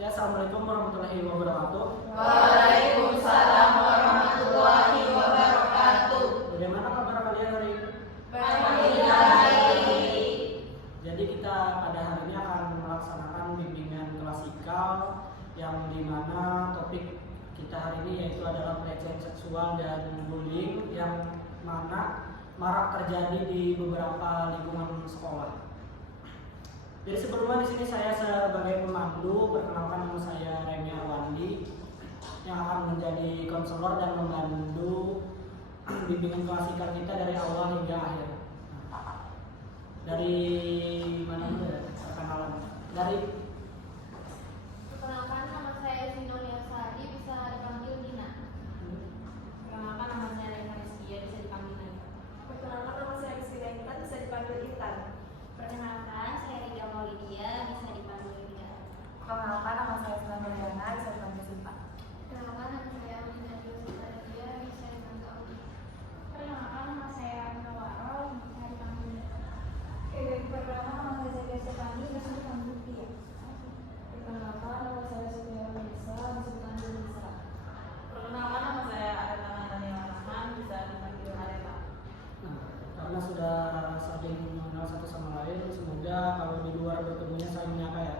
Ya, assalamualaikum warahmatullahi wabarakatuh. Waalaikumsalam warahmatullahi wabarakatuh. Bagaimana kabar kalian hari ini? Baik. Jadi kita pada hari ini akan melaksanakan bimbingan klasikal yang dimana topik kita hari ini yaitu adalah pelecehan seksual dan bullying yang mana marak terjadi di beberapa lingkungan sekolah. Jadi sebelumnya di sini saya sebagai pemandu, perkenalkan nama saya Remy Arwandi yang akan menjadi konselor dan membantu bimbingan klasikal kita dari awal hingga akhir. Dari mana dulu perkenalan? Dari Perkenalkan, nama saya Zinolia Sari, bisa dipanggil Dina. Perkenalkan, nama saya Reva Rizkia, bisa dipanggil Naya. Perkenalkan, nama saya Rizky Intan, bisa dipanggil Intan. Perkenalkan, saya Rika Maulidia, bisa dipanggil Rika. Perkenalkan, nama saya Selama Diana, bisa dipanggil Sinta. Perkenalkan, nama saya Alina Yusita Nadia, bisa dipanggil Audi. Perkenalkan, nama saya Nawaro, bisa dipanggil Nita. Perkenalkan, nama saya Zakia Stefani, bisa dipanggil Tia. Perkenalkan, nama saya Sophia Melisa, bisa dipanggil Lisa. Perkenalkan, nama saya Areta Daniel Rahman, bisa dipanggil Areta. karena sudah saling mengenal satu sama lain, semoga kalau di luar bertemunya saling menyapa ya.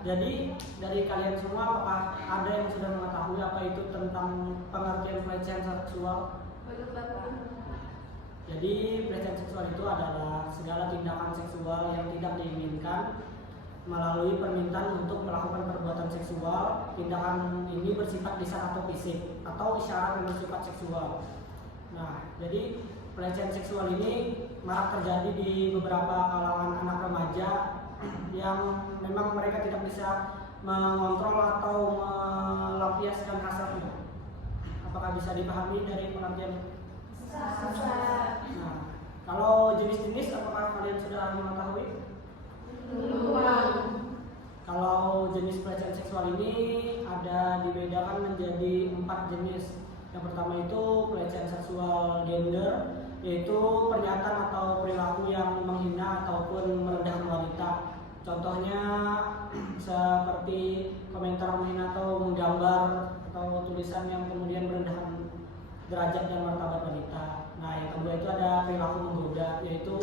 Jadi dari kalian semua apakah ada yang sudah mengetahui apa itu tentang pengertian pelecehan seksual? Betul, Bapak. Jadi pelecehan seksual itu adalah segala tindakan seksual yang tidak diinginkan melalui permintaan untuk melakukan perbuatan seksual. Tindakan ini bersifat lisan atau fisik atau isyarat yang bersifat seksual. Nah, jadi pelecehan seksual ini marak terjadi di beberapa kalangan anak remaja yang memang mereka tidak bisa mengontrol atau melampiaskan hasratnya. Apakah bisa dipahami dari pengertian? Nah, kalau jenis-jenis apakah kalian sudah mengetahui? Kalau jenis pelecehan seksual ini ada dibedakan menjadi 4 jenis. Yang pertama itu pelecehan seksual gender, yaitu pernyataan atau perilaku yang menghina ataupun merendahkan wanita. Contohnya seperti komentar menghina atau menggambar atau tulisan yang kemudian merendahkan derajat dan martabat wanita. Nah, yang kedua itu ada perilaku menggoda, yaitu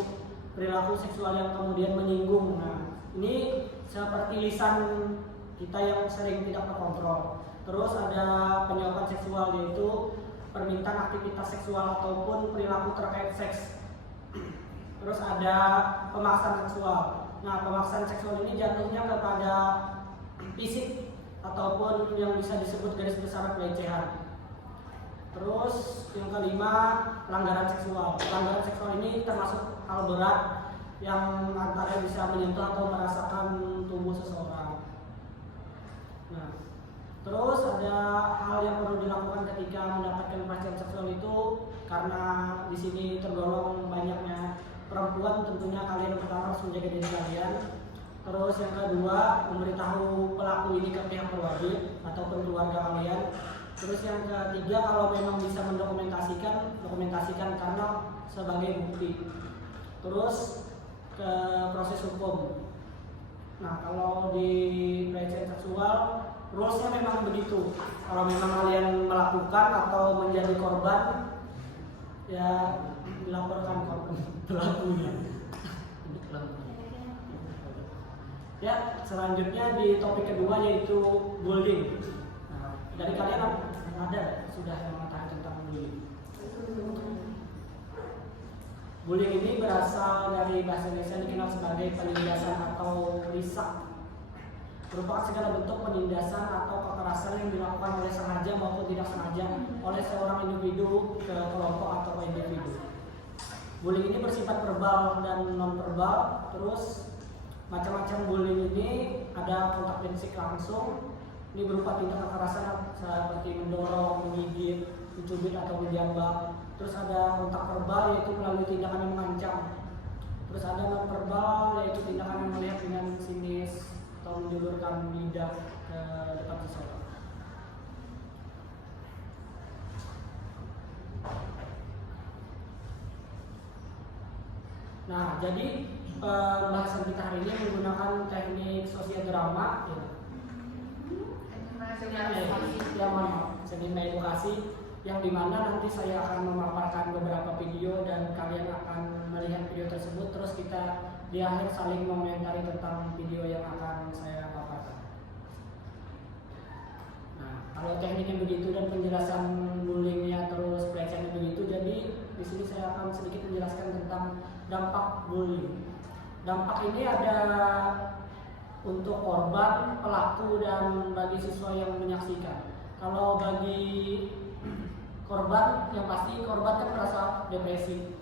perilaku seksual yang kemudian menyinggung. Nah, ini seperti lisan kita yang sering tidak terkontrol. Terus ada penyuapan seksual, yaitu permintaan aktivitas seksual ataupun perilaku terkait seks. Terus ada pemaksaan seksual. Nah, pemaksaan seksual ini jatuhnya kepada fisik ataupun yang bisa disebut garis besar pelecehan. Terus yang kelima, pelanggaran seksual. Pelanggaran seksual ini termasuk hal berat yang antara bisa menyentuh atau merasakan tubuh seseorang. Nah, terus ada hal yang perlu dilakukan ketika mendapatkan pelecehan seksual itu, karena di sini tergolong banyaknya perempuan, tentunya kalian pertama harus menjaga diri kalian. Terus yang kedua, memberitahu pelaku ini ke pihak berwajib ataupun keluarga kalian. Terus yang ketiga, kalau memang bisa dokumentasikan karena sebagai bukti. Terus ke proses hukum. Nah, kalau di pelecehan seksual rulesnya memang begitu. Kalau memang kalian melakukan atau menjadi korban, ya dilaporkan pelakunya. Ya, selanjutnya di topik kedua yaitu bullying. Nah, dari kalian ada sudah yang mengetahui tentang bullying? Bullying ini berasal dari bahasa Indonesia dikenal sebagai penindasan atau risak. Merupakan segala bentuk penindasan atau kekerasan yang dilakukan oleh sengaja maupun tidak sengaja oleh seorang individu ke kelompok atau ke individu. Bullying ini bersifat verbal dan non verbal. Terus macam-macam bullying ini ada kontak fisik langsung. Ini berupa tindak kekerasan seperti mendorong, menggigit, mencubit atau menjambak. Terus ada kontak verbal, yaitu melalui tindakan yang mengancam. Terus ada non verbal, yaitu tindakan yang melihat dengan sinis atau menjulurkan lidah ke depan seseorang. Nah, jadi pembahasan kita hari ini menggunakan teknik sosiodrama ya. Seni edukasi yang dimana nanti saya akan memaparkan beberapa video dan kalian akan melihat video tersebut, terus kita di akhir saling mengomentari tentang video yang akan saya paparkan. Nah, kalau tekniknya begitu dan penjelasan bullyingnya terus pelecehannya begitu, jadi di sini saya akan sedikit menjelaskan tentang dampak bullying. Dampak ini ada untuk korban, pelaku, dan bagi siswa yang menyaksikan. Kalau bagi korban, yang pasti korban kan merasa depresi,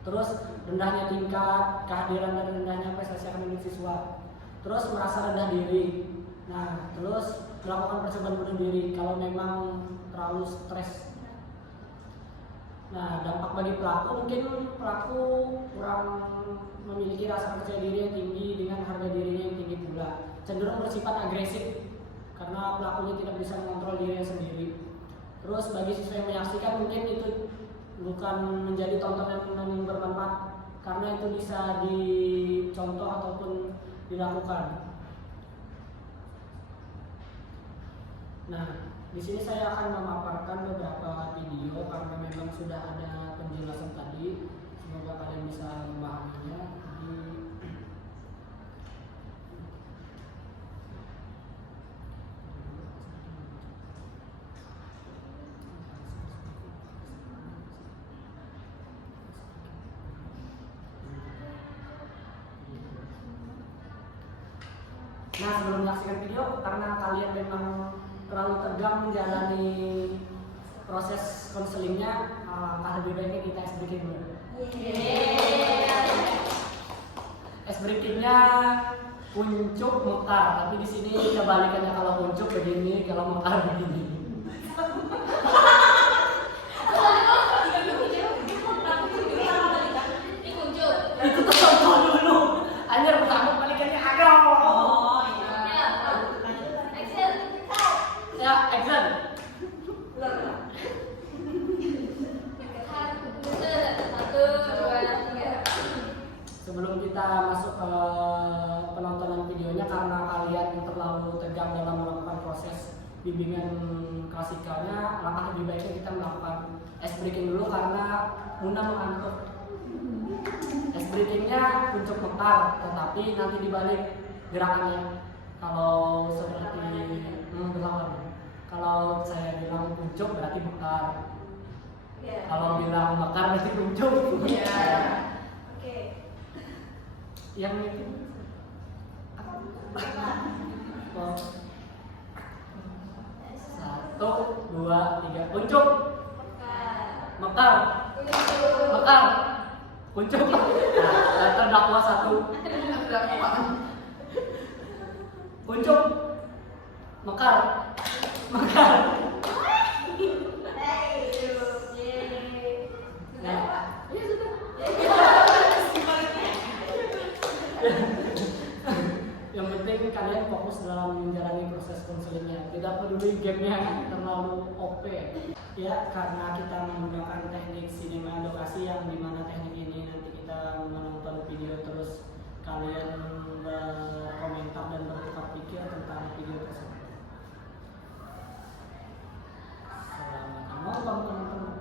terus rendahnya tingkat kehadiran dan rendahnya prestasi akademik siswa, terus merasa rendah diri. Nah, terus melakukan percobaan bunuh diri kalau memang terlalu stres. Nah, dampak bagi pelaku, mungkin pelaku kurang memiliki rasa percaya diri yang tinggi dengan harga dirinya yang tinggi pula, cenderung bersifat agresif karena pelakunya tidak bisa mengontrol dirinya sendiri. Terus bagi siswa yang menyaksikan, mungkin itu bukan menjadi tontonan yang bermanfaat karena itu bisa dicontoh ataupun dilakukan. Nah, di sini saya akan memaparkan beberapa video karena memang sudah ada penjelasan tadi. Semoga kalian bisa memahaminya. Nah, sebelum menyaksikan video, karena kalian memang terlalu tegang menjalani proses konselingnya, lebih baiknya kita ice breaking dulu. Ice breakingnya kuncup mekar, tapi di sini kebalikannya, kalau kuncup begini, kalau mekar begini. Itu tuh contoh dulu. Anjir, pertama balikannya ada. Ya, action. Sebelum kita masuk ke penontonan videonya, karena kalian terlalu tegang dalam melakukan proses bimbingan klasikalnya, langkah lebih baiknya kita melakukan ice breaking dulu karena Muna mengantuk. Ice breakingnya kuncup mekar, tetapi nanti dibalik gerakannya. Kalau seperti berlawan. Kalau saya bilang kuncup berarti mekar. Kalau bilang mekar berarti kuncup. Oke. Yang itu satu, dua, tiga, kuncup, mekar, mekar, kuncup. Nah, terdakwa satu, kuncup, mekar, mekar. Yang penting kalian fokus dalam menjalani proses konselingnya, tidak peduli gamenya terlalu OP ya, karena kita menggunakan teknik sinema edukasi yang dimana teknik ini nanti kita menonton video terus kalian berkomentar dan bertukar pikir tentang video tersebut. Selamat menonton teman-teman.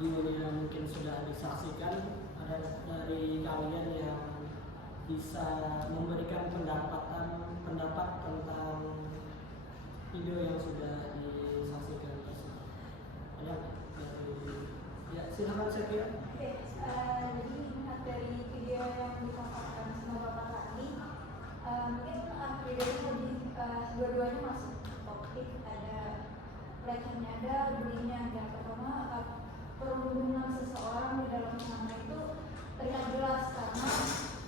videonya mungkin sudah disaksikan, ada dari kalian yang bisa memberikan pendapat tentang video yang sudah disaksikan tersebut. Ada ya, silakan Sepia. Oke, jadi materi video yang disampaikan sama Bapak tadi, mungkin videonya lebih dua-duanya masuk topik, ada pelecehannya, ada bullyingnya. Yang pertama, perhubungan seseorang di dalam sana itu terlihat jelas karena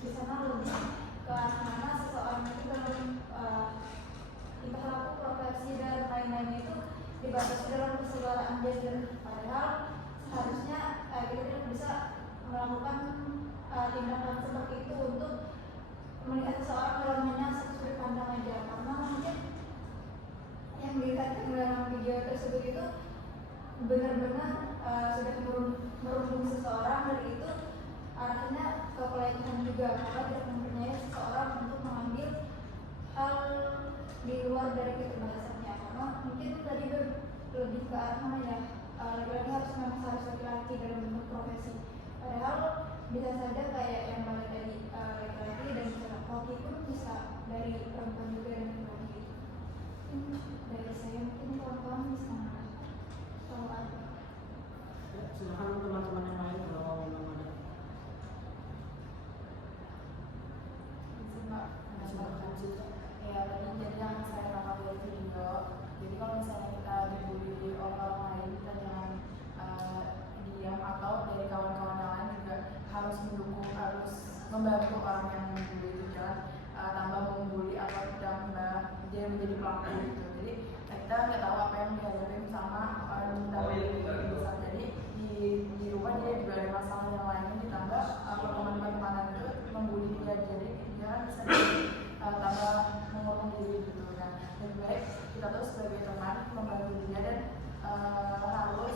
di sana lebih ke arah mana seseorang itu dalam tingkah laku, profesi dan lain-lainnya itu dibatasi dalam keseluruhan gender. Padahal seharusnya kita tidak bisa melakukan tindakan seperti itu untuk melihat seseorang dalam hanya satu sudut pandang aja, karena mungkin yang dilihat dalam video tersebut itu benar-benar sudah merundung seseorang, dari itu artinya ke pelecehan juga, karena tidak mempunyai seseorang untuk mengambil hal di luar dari keterbatasannya. Karena mungkin tadi lebih ke arah mana ya, laki-laki harus laki-laki dalam bentuk profesi, padahal bisa saja kayak yang balik dari laki-laki dan bisa hoki pun bisa dari perempuan juga dan laki-laki. Dari saya mungkin kawan-kawan bisa tahu apa. Ya, silakan teman-teman yang lain kalau memang ada. Silakan Sita. Ya, tadi jadi yang saya tangkap dari video, jadi kalau misalnya kita dibully oleh orang lain, kita jangan diam, atau dari kawan-kawan yang lain juga harus mendukung, harus membantu orang yang membuli itu, jangan tambah membuli atau tambah dia menjadi pelaku gitu. Jadi kita nggak tahu apa yang dihadapin sama orang yang mendapati bisa jadi di rumah dia juga ada masalah yang lainnya, ditambah pertemanan itu membuli dia, jadi dia kan bisa tambah mengurung diri gitu. Nah, lebih baik kita tuh sebagai teman membantu dia dan harus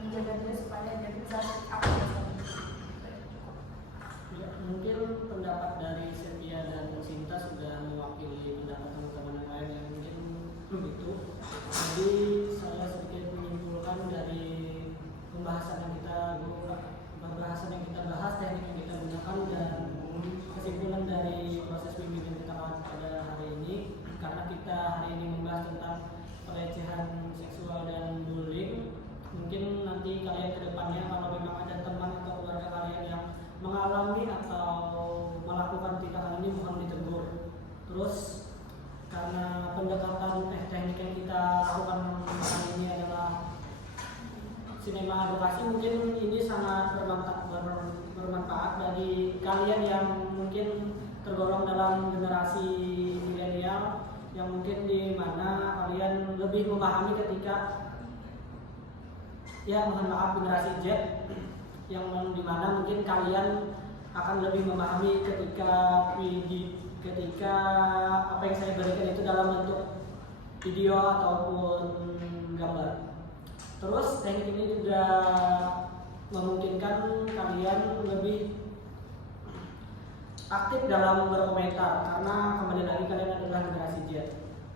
menjaga dia supaya dia bisa aktif. Ya, mungkin pendapat dari Sepia dan Sinta sudah mewakili pendapat teman-teman yang lain yang mungkin begitu. Jadi saya sedikit menyimpulkan dari pembahasan yang kita bahas, teknik yang kita gunakan, dan kesimpulan dari proses bimbingan kita pada hari ini. Karena kita hari ini membahas tentang pelecehan seksual dan bullying, mungkin nanti kalian ke depannya kalau memang ada teman atau keluarga kalian yang mengalami atau melakukan tindakan ini, mohon ditegur. Terus karena pendekatan teknik yang kita lakukan kali ini adalah sinema edukasi, mungkin ini sangat bermanfaat bagi kalian yang mungkin tergolong dalam generasi milenial, yang mungkin di mana kalian lebih memahami ketika, ya mohon maaf, generasi Z, yang di mana mungkin kalian akan lebih memahami ketika apa yang saya berikan itu dalam bentuk video ataupun gambar. Terus teknik ini juga memungkinkan kalian lebih aktif dalam berkomentar, karena kembali lagi kalian adalah generasi Z.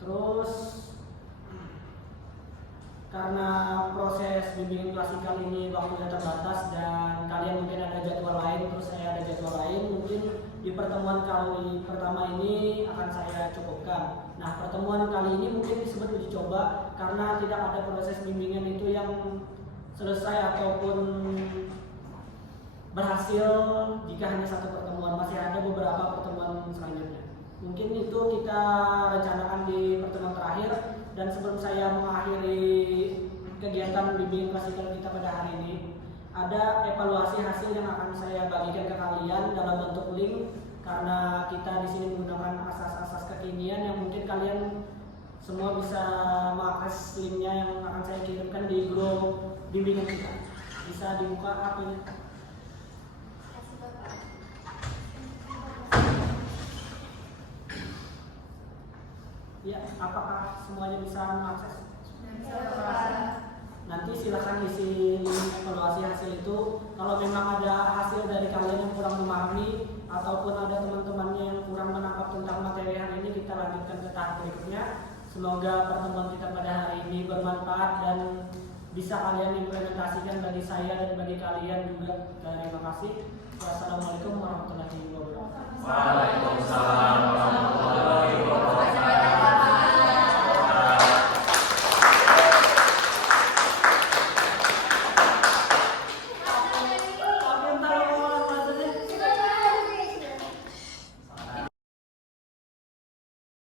Terus karena proses bimbingan klasikal ini waktunya terbatas dan kalian mungkin ada jadwal lain, terus saya ada jadwal lain, mungkin di pertemuan kali pertama ini akan saya cukupkan. Nah, pertemuan kali ini mungkin disebut uji coba karena tidak ada proses bimbingan itu yang selesai ataupun berhasil jika hanya satu pertemuan, masih ada beberapa pertemuan selanjutnya. Mungkin itu kita rencanakan di pertemuan terakhir. Dan sebelum saya mengakhiri kegiatan bimbingan klasikal kita pada hari ini, ada evaluasi hasil yang akan saya bagikan ke kalian dalam bentuk link, karena kita di sini menggunakan asas-asas kekinian yang mungkin kalian semua bisa mengakses linknya yang akan saya kirimkan di grup bimbingan kita. Bisa dibuka HP-nya. Ya, apakah semuanya bisa mengakses? Nanti silahkan isi link evaluasi hasil itu. Kalau memang ada hasil dari kalian yang kurang memahami ataupun ada teman-temannya yang kurang menangkap tentang materi hari ini, kita lanjutkan ke tahap berikutnya. Semoga pertemuan kita pada hari ini bermanfaat dan bisa kalian implementasikan bagi saya dan bagi kalian juga. Terima kasih. Wassalamualaikum warahmatullahi wabarakatuh. Waalaikumsalam warahmatullahi wabarakatuh.